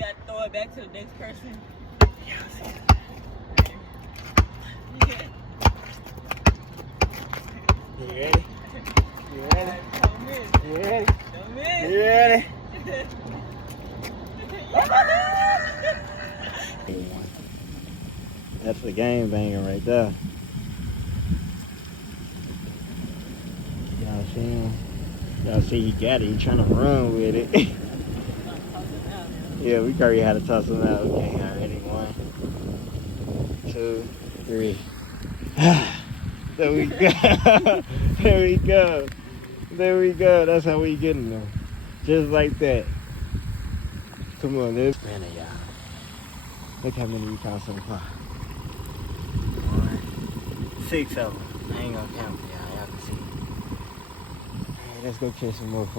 gotta throw it back to the next person. You ready? You ready? Don't miss. You ready? Don't miss. You ready? That's a game banger right there. Y'all see him? Y'all see he got it. He trying to run with it. Yeah, we already had to toss him out. Okay, already. 1, 2, 3. There we go. There we go. There we go. That's how we getting them. Just like that. Come on, this man of y'all. Look how many we caught so far. 1, 6 of them. I ain't gonna count for y'all. Y'all can see. Hey, let's go catch some more for 'em.